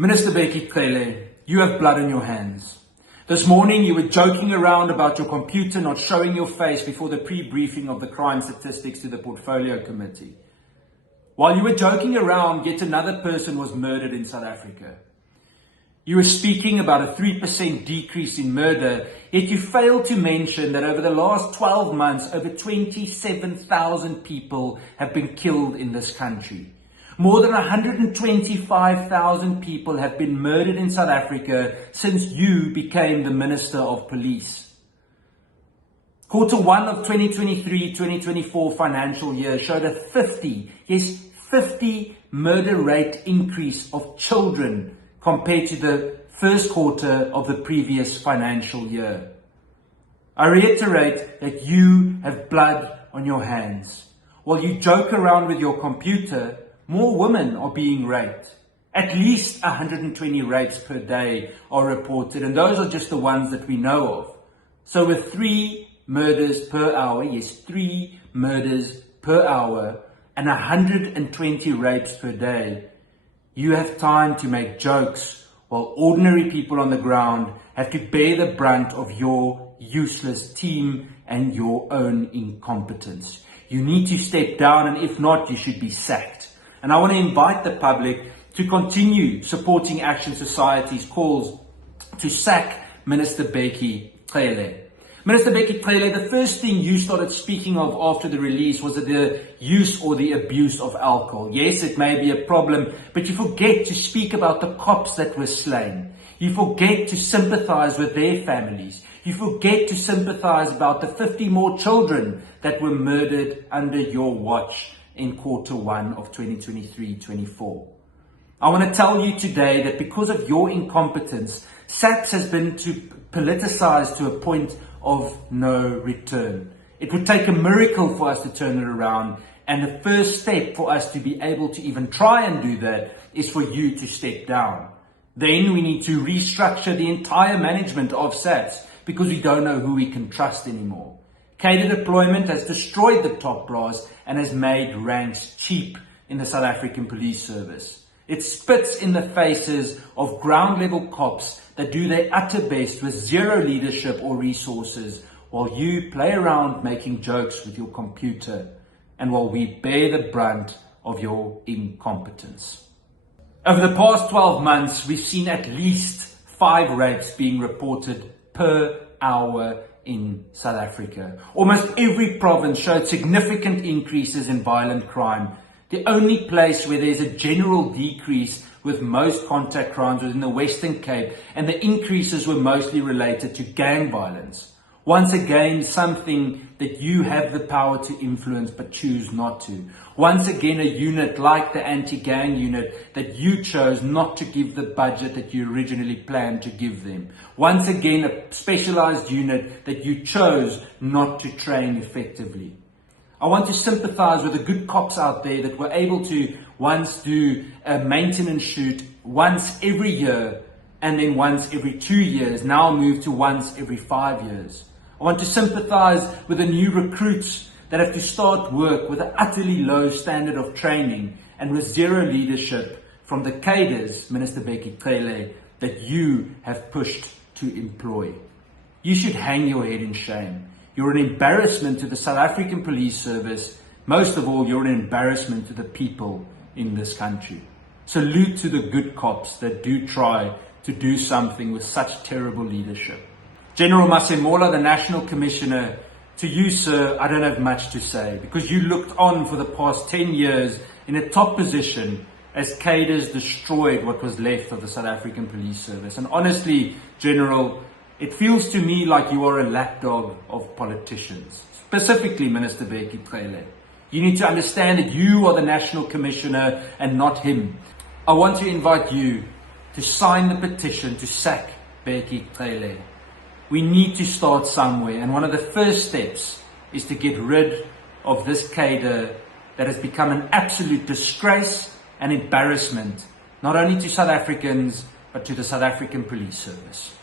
Minister Bheki Cele, you have blood on your hands. This morning you were joking around about your computer not showing your face before the pre-briefing of the crime statistics to the Portfolio Committee. While you were joking around, yet another person was murdered in South Africa. You were speaking about a 3% decrease in murder, yet you failed to mention that over the last 12 months, over 27,000 people have been killed in this country. More than 125,000 people have been murdered in South Africa since you became the Minister of Police. Quarter 1 of 2023-2024 financial year showed a 50 murder rate increase of children compared to the first quarter of the previous financial year. I reiterate that you have blood on your hands. While you joke around with your computer, more women are being raped. At least 120 rapes per day are reported, and those are just the ones that we know of. So with 3 murders per hour, yes, 3 murders per hour, and 120 rapes per day, you have time to make jokes while ordinary people on the ground have to bear the brunt of your useless team and your own incompetence. You need to step down, and if not, you should be sacked. And I want to invite the public to continue supporting Action Society's calls to sack Minister Bheki Cele. Minister Bheki Cele, the first thing you started speaking of after the release was the use or the abuse of alcohol. Yes, it may be a problem, but you forget to speak about the cops that were slain. You forget to sympathize with their families. You forget to sympathize about the 50 more children that were murdered under your watch in quarter 1 of 2023-24. I want to tell you today that because of your incompetence, SAPS has been politicized to a point of no return. It would take a miracle for us to turn it around, and the first step for us to be able to even try and do that is for you to step down. Then we need to restructure the entire management of SAPS because we don't know who we can trust anymore. Cadre deployment has destroyed the top brass and has made ranks cheap in the South African Police Service. It spits in the faces of ground level cops that do their utter best with zero leadership or resources, while you play around making jokes with your computer and while we bear the brunt of your incompetence. Over the past 12 months, we've seen at least 5 rapes being reported per hour in South Africa. Almost every province showed significant increases in violent crime. The only place where there's a general decrease with most contact crimes was in the Western Cape, and the increases were mostly related to gang violence. Once again, something that you have the power to influence but choose not to. Once again, a unit like the anti-gang unit that you chose not to give the budget that you originally planned to give them. Once again, a specialized unit that you chose not to train effectively. I want to sympathize with the good cops out there that were able to once do a maintenance shoot once every year and then once every 2 years, now move to once every 5 years. I want to sympathize with the new recruits that have to start work with an utterly low standard of training and with zero leadership from the cadres, Minister Bheki Cele, that you have pushed to employ. You should hang your head in shame. You're an embarrassment to the South African Police Service. Most of all, you're an embarrassment to the people in this country. Salute to the good cops that do try to do something with such terrible leadership. General Masemola, the National Commissioner, to you, sir, I don't have much to say because you looked on for the past 10 years in a top position as cadres destroyed what was left of the South African Police Service. And honestly, General, it feels to me like you are a lapdog of politicians, specifically Minister Bheki Cele. You need to understand that you are the National Commissioner and not him. I want to invite you to sign the petition to sack Bheki Cele. We need to start somewhere, and one of the first steps is to get rid of this cadre that has become an absolute disgrace and embarrassment, not only to South Africans, but to the South African Police Service.